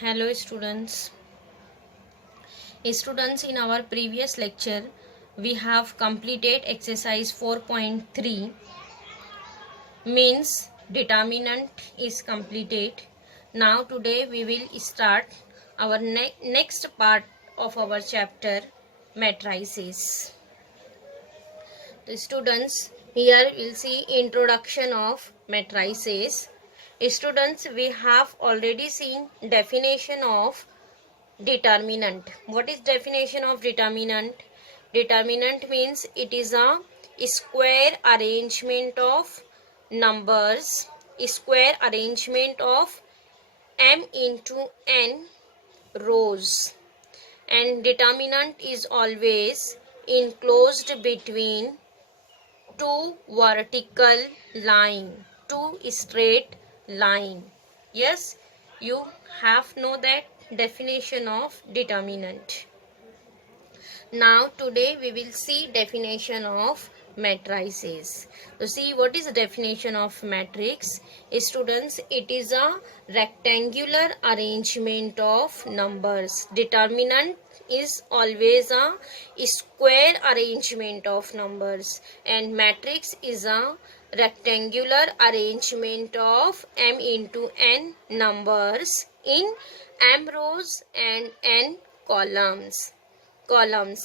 Hello students. In our previous lecture we have completed exercise 4.3 means determinant is completed. Now today we will start our next part of our chapter matrices. The students, here we'll see introduction of matrices. Students, we have already seen definition of determinant. What is definition of determinant? Determinant means it is a square arrangement of numbers, square arrangement of m into n rows, and determinant is always enclosed between two vertical line, two straight line. Yes, you have know that definition of determinant. Now today we will see definition of matrices. So see, what is the definition of matrix? Students, it is a rectangular arrangement of numbers. Determinant is always a square arrangement of numbers, and matrix is a rectangular arrangement of m into n numbers in m rows and n columns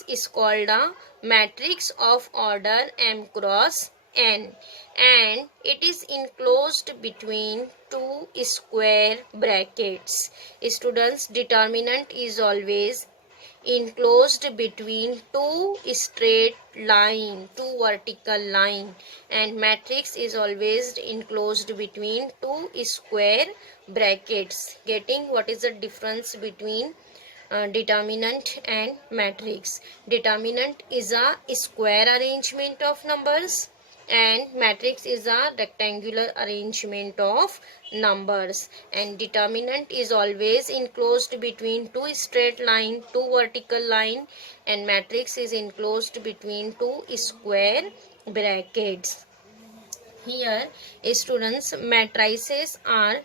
is called a matrix of order m cross n, and it is enclosed between two square brackets. Students, determinant is always enclosed between two straight line, two vertical line, and matrix is always enclosed between two square brackets. Getting what is the difference between determinant and matrix? Determinant is a square arrangement of numbers and matrix is a rectangular arrangement of numbers, and determinant is always enclosed between two straight line, two vertical line, and matrix is enclosed between two square brackets. Here students, matrices are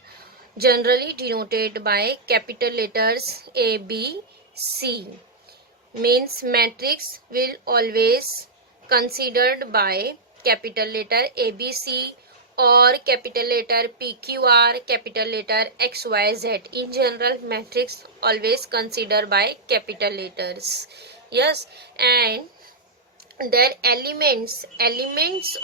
generally denoted by capital letters A, B, C. Means matrix will always considered by capital letter A, B, C or capital letter P, Q, R, capital letter X, Y, Z. In general, matrix always considered by capital letters. Yes, and their elements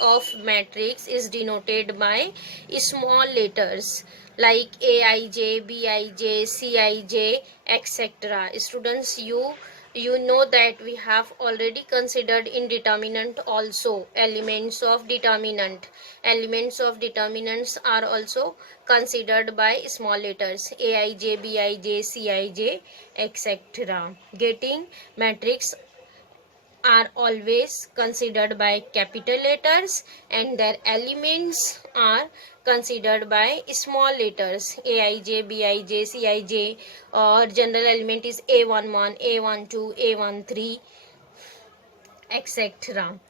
of matrix is denoted by small letters like aij, bij, cij, etc. Students, you know that we have already considered in determinant also elements of determinant. Elements of determinants are also considered by small letters aij, bij, cij, etc. Getting matrix are always considered by capital letters and their elements are considered by small letters aij, bij, cij, or general element is a11, a12, a13, etc.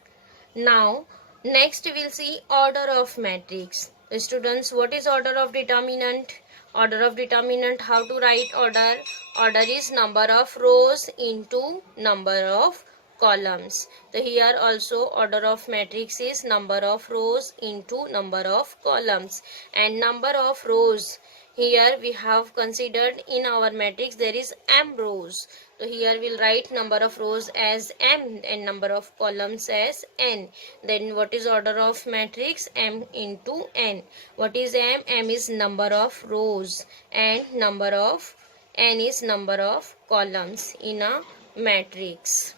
Now next we will see order of matrix. Students, what is order of determinant? Order of determinant, how to write order? Order is number of rows into number of columns. So here also order of matrix is number of rows into number of columns, and number of rows, here we have considered in our matrix there is m rows. So here we'll write number of rows as m and number of columns as n. Then what is order of matrix? M into n. What is m? M is number of rows and number of n is number of columns in a matrix.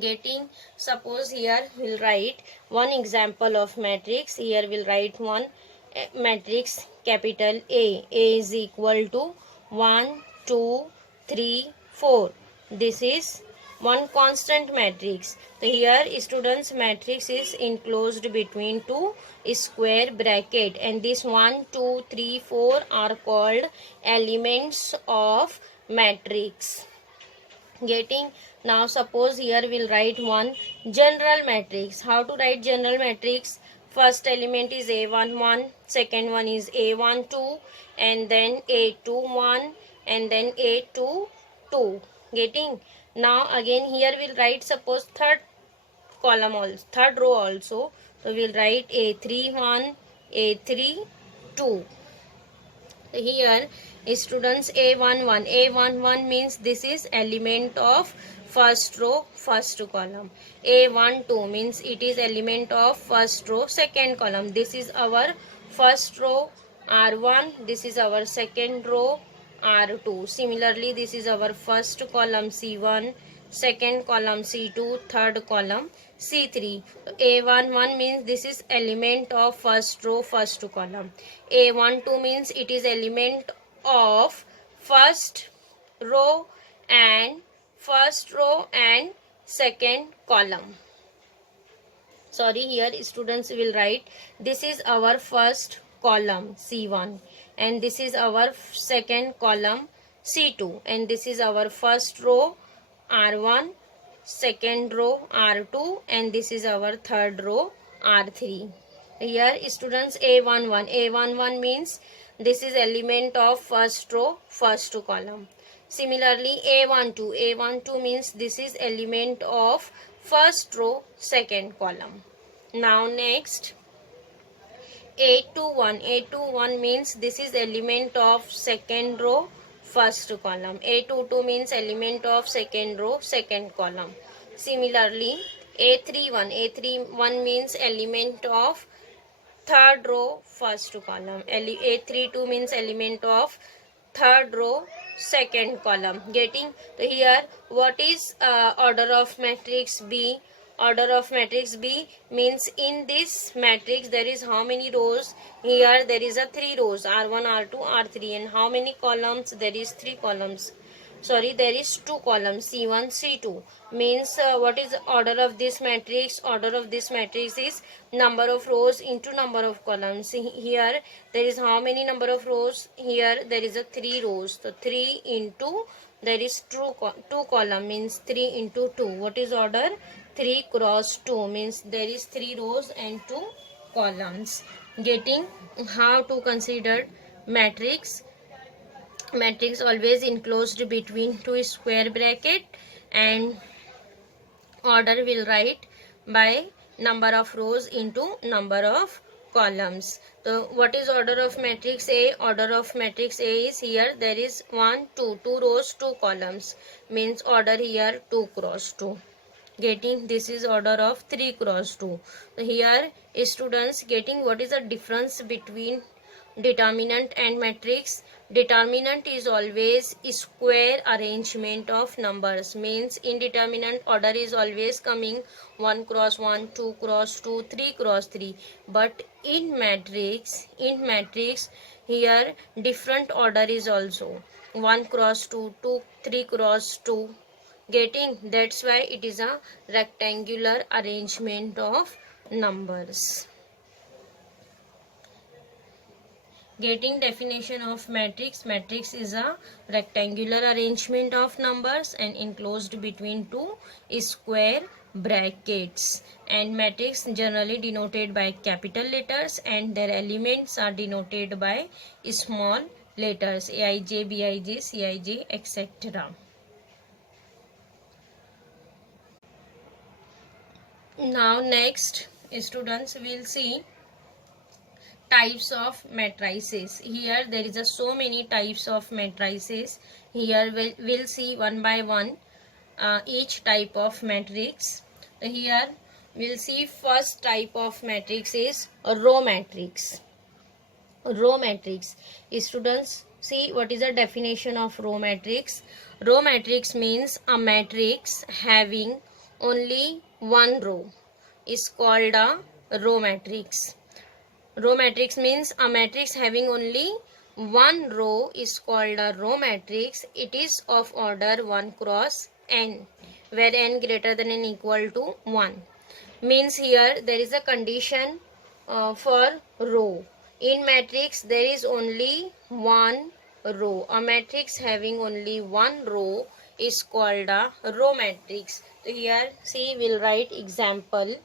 Getting, suppose here we'll write one example of matrix. Here we'll write one matrix capital A. A is equal to 1, 2, 3, 4. This is one constant matrix. So here students, matrix is enclosed between two square bracket, and this 1, 2, 3, 4 are called elements of matrix. Getting, now suppose here we'll write one general matrix. How to write general matrix? First element is a11, second one is a12, and then a21, and then A2 2. Getting? Now again here we'll write suppose third column also, third row also. So we'll write A3 1, A3 2. Here students A11 means this is element of first row first column. A12 means it is element of first row second column. This is our first row R1, this is our second row R2. Similarly this is our first column C1, second column C2, third column C3. A11 means this is element of first row first column. A12 means it is element of first row and second column. Sorry, here students will write this is our first column C1 and this is our second column C2 and this is our first row R1, second row R2 and this is our third row R3. Here students A11 means this is element of first row first column. Similarly A12 means this is element of first row second column. Now next A21 means this is element of second row first column. A22 means element of second row second column. Similarly A31 means element of third row first column. A32 means element of third row second column. Getting? So here what is order of matrix B? Order of matrix B means in this matrix there is how many rows? Here there is a 3 rows R1, R2, R3 and how many columns? There is 3 columns. Sorry, there is 2 columns C1, C2 means what is the order of this matrix? Order of this matrix is number of rows into number of columns. Here there is how many number of rows? Here there is a 3 rows. So 3 into there is 2 column means 3 into 2. What is order? 3 cross 2 means there is 3 rows and 2 columns. Getting? How to consider matrix? Matrix always enclosed between 2 square bracket and order will write by number of rows into number of columns. So what is order of matrix A? Order of matrix A is here there is 1 2 rows 2 columns means order here 2 cross 2. Getting? This is order of 3 cross 2. So here students getting what is the difference between determinant and matrix? Determinant is always square arrangement of numbers means in determinant order is always coming 1 cross 1, 2 cross 2, 3 cross 3, but in matrix here different order is also 1 cross 2, 3 cross 2. Getting? That's why it is a rectangular arrangement of numbers. Getting definition of matrix. Matrix is a rectangular arrangement of numbers and enclosed between 2 square brackets, and matrix generally denoted by capital letters and their elements are denoted by small letters Aij, Bij, Cij, etc. Now next students will see types of matrices. Here there is so many types of matrices. Here we'll see one by one each type of matrix. Here we'll see first type of matrix is a row matrix. Row matrix. Students, see what is the definition of row matrix. Row matrix means a matrix having only one row is called a row matrix. Row matrix means a matrix having only one row is called a row matrix. It is of order 1 cross n, where n greater than or equal to 1. Means here there is a condition for row. In matrix there is only one row. A matrix having only one row is called a row matrix. So here see we'll write example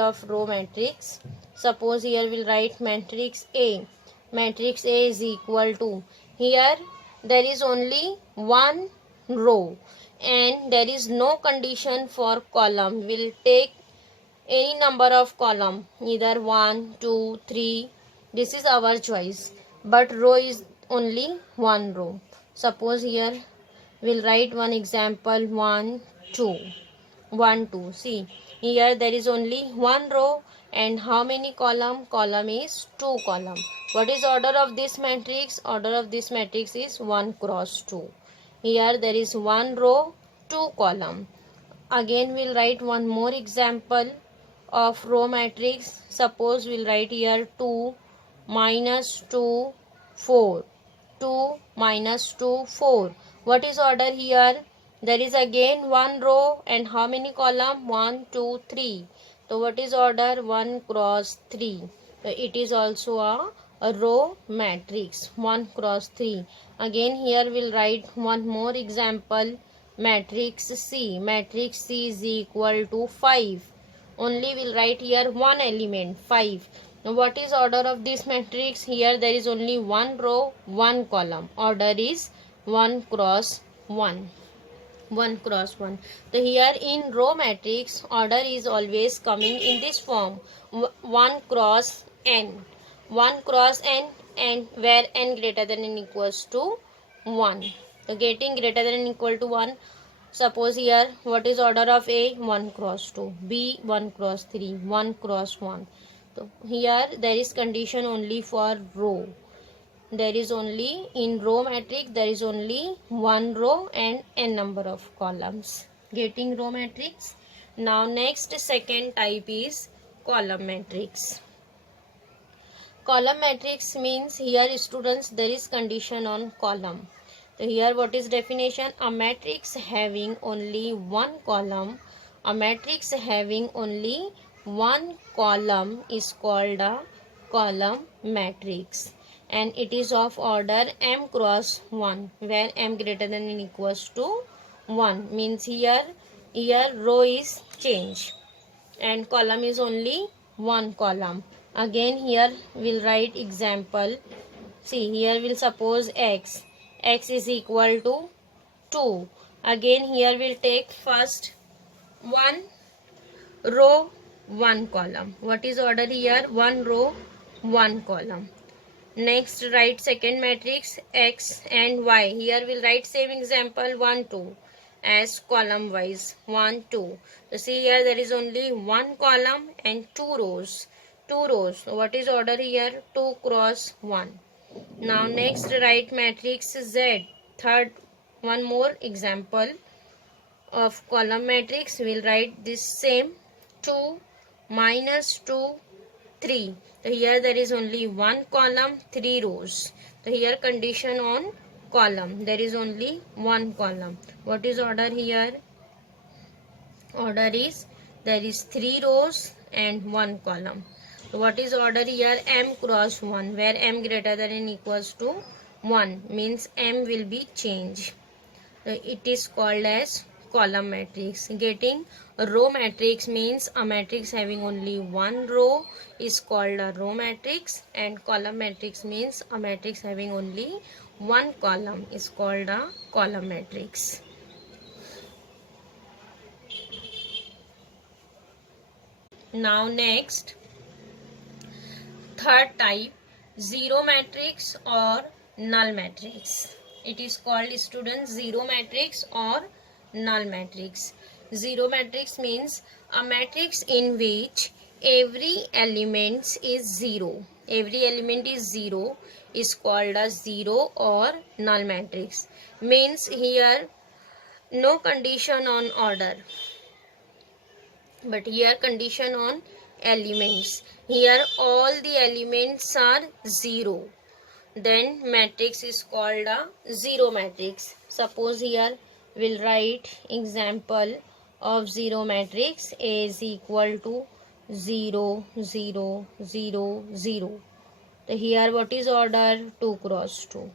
of row matrix. Suppose here we'll write matrix A. Matrix A is equal to, here there is only one row and there is no condition for column. We'll take any number of column, either 1, 2, 3. This is our choice, but row is only one row. Suppose here we'll write one example, 1, 2. 1, 2. See, here there is only one row and how many column? Column is 2 column. What is order of this matrix? Order of this matrix is 1 cross 2. Here there is one row, 2 column. Again we'll write one more example of row matrix. Suppose we'll write here 2 minus 2 4. 2 minus 2 4. What is order here? There is again one row and how many column? 1 2 3. So what is order? 1 cross 3. So it is also a row matrix, 1 cross 3. Again here we'll write one more example, matrix C. Matrix C is equal to 5. Only we'll write here one element, 5. Now what is order of this matrix? Here there is only one row, one column. Order is 1 cross 1. 1 cross 1. So here in row matrix, order is always coming in this form, 1 cross n. 1 cross n, and where n greater than n equals to 1. So getting greater than n equal to 1. Suppose here what is order of A? 1 cross 2. B 1 cross 3. 1 cross 1. So here there is condition only for row. There is only in row matrix there is only one row and n number of columns. Getting row matrix. Now next second type is column matrix. Column matrix means here students there is condition on column. So here what is definition? A matrix having only one column. A matrix having only one column is called a column matrix. And it is of order m cross 1, where m greater than or equals to 1. Means here row is changed and column is only one column. Again here we'll write example. See, here we'll suppose x. X is equal to 2. Again here we'll take first one row, one column. What is order here? One row, one column. Next write second matrix x and y. Here we'll write same example 1 2 as column wise 1 2. So see here there is only one column and two rows. Two rows. So what is order here? 2 cross 1. Now next write matrix z. Third one more example of column matrix. We'll write this same 2 minus 2 3. So here there is only one column, 3 rows. So here condition on column. There is only one column. What is order here? Order is there is 3 rows and one column. So what is order here? M cross 1, where m greater than or equals to 1 means m will be changed. So it is called as column matrix. Getting a row matrix means a matrix having only one row is called a row matrix, and column matrix means a matrix having only one column is called a column matrix. Now next third type, zero matrix or null matrix. It is called students zero matrix or null matrix. Zero matrix means a matrix in which every element is zero. Every element is zero is called a zero or null matrix. Means here no condition on order, but here condition on elements. Here all the elements are zero. Then matrix is called a zero matrix. Suppose here we'll write example of zero matrix. A is equal to 0 0 0 0. So here what is order? 2 cross 2.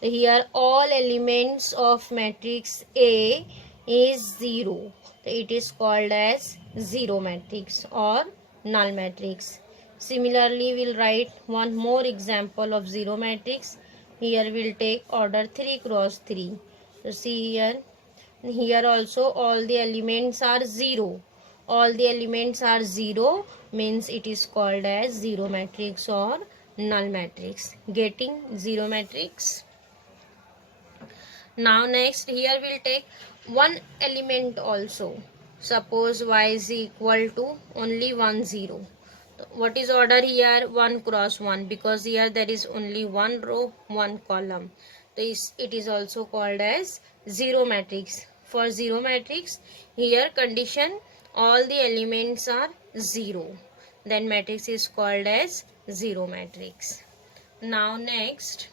So here all elements of matrix A is 0. So it is called as zero matrix or null matrix. Similarly we'll write one more example of zero matrix. Here we'll take order 3 cross 3. So see here also all the elements are 0. All the elements are 0 means it is called as zero matrix or null matrix. Getting zero matrix. Now next here we'll take one element also. Suppose y is equal to only 1 0. What is order here? 1 cross 1, because here there is only one row, one column. This it is also called as zero matrix. For zero matrix, here condition all the elements are 0. Then matrix is called as zero matrix. Now next,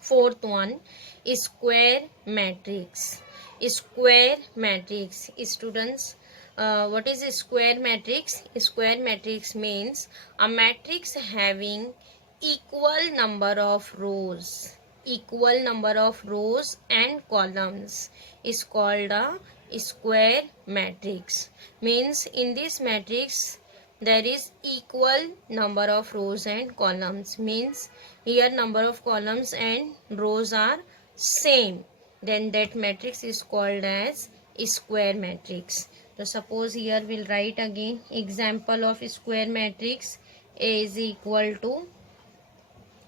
fourth one is square matrix. Square matrix. Students, what is a square matrix? Square matrix means a matrix having equal number of rows. Equal number of rows and columns is called a square matrix. Means in this matrix there is equal number of rows and columns. Means here number of columns and rows are same. Then that matrix is called as square matrix. So suppose here we'll write again example of square matrix. A is equal to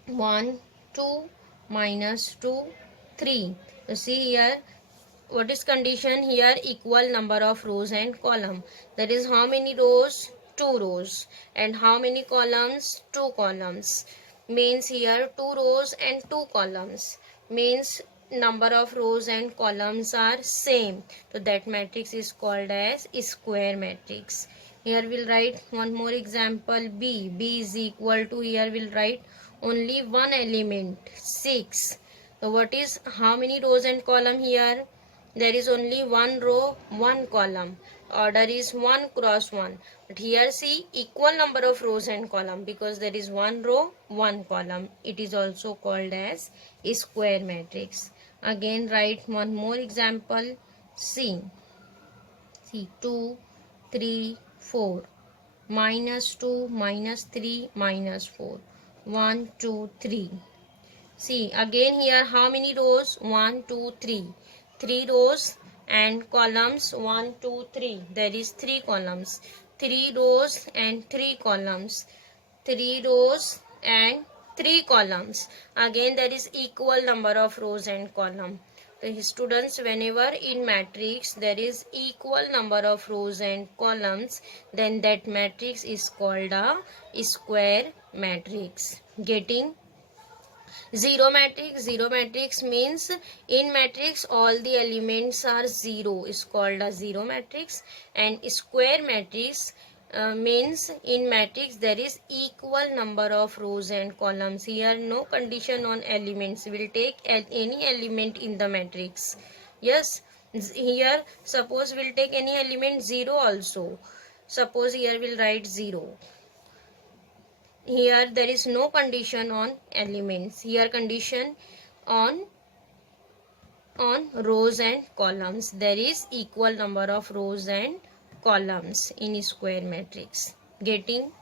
1, 2, minus 2, 3. So see here what is condition here? Equal number of rows and column. That is how many rows? 2 rows. And how many columns? 2 columns. Means here 2 rows and 2 columns. Means number of rows and columns are same. So that matrix is called as square matrix. Here we'll write one more example. B. B is equal to, here we'll write only one element, 6. So what is, how many rows and column here? There is only one row, one column. Order is 1 cross 1. But here see equal number of rows and column, because there is one row, one column. It is also called as a square matrix. Again write one more example. See 2, 3, 4. Minus 2, minus 3, minus 4. 1, 2, 3. See again here how many rows? 1, 2, 3. 3 rows and columns 1, 2, 3. There is 3 columns. 3 rows and 3 columns. 3 rows and 3 columns. Again there is equal number of rows and column. The students, whenever in matrix there is equal number of rows and columns, then that matrix is called a square matrix. Getting? Zero matrix. Zero matrix means in matrix all the elements are 0 is called a zero matrix. And square matrix means in matrix there is equal number of rows and columns. Here no condition on elements. We'll take any element in the matrix. Yes, here suppose we'll take any element 0 also. Suppose here we'll write 0. Here there is no condition on elements. Here condition on rows and columns. There is equal number of rows and columns in square matrix. Getting?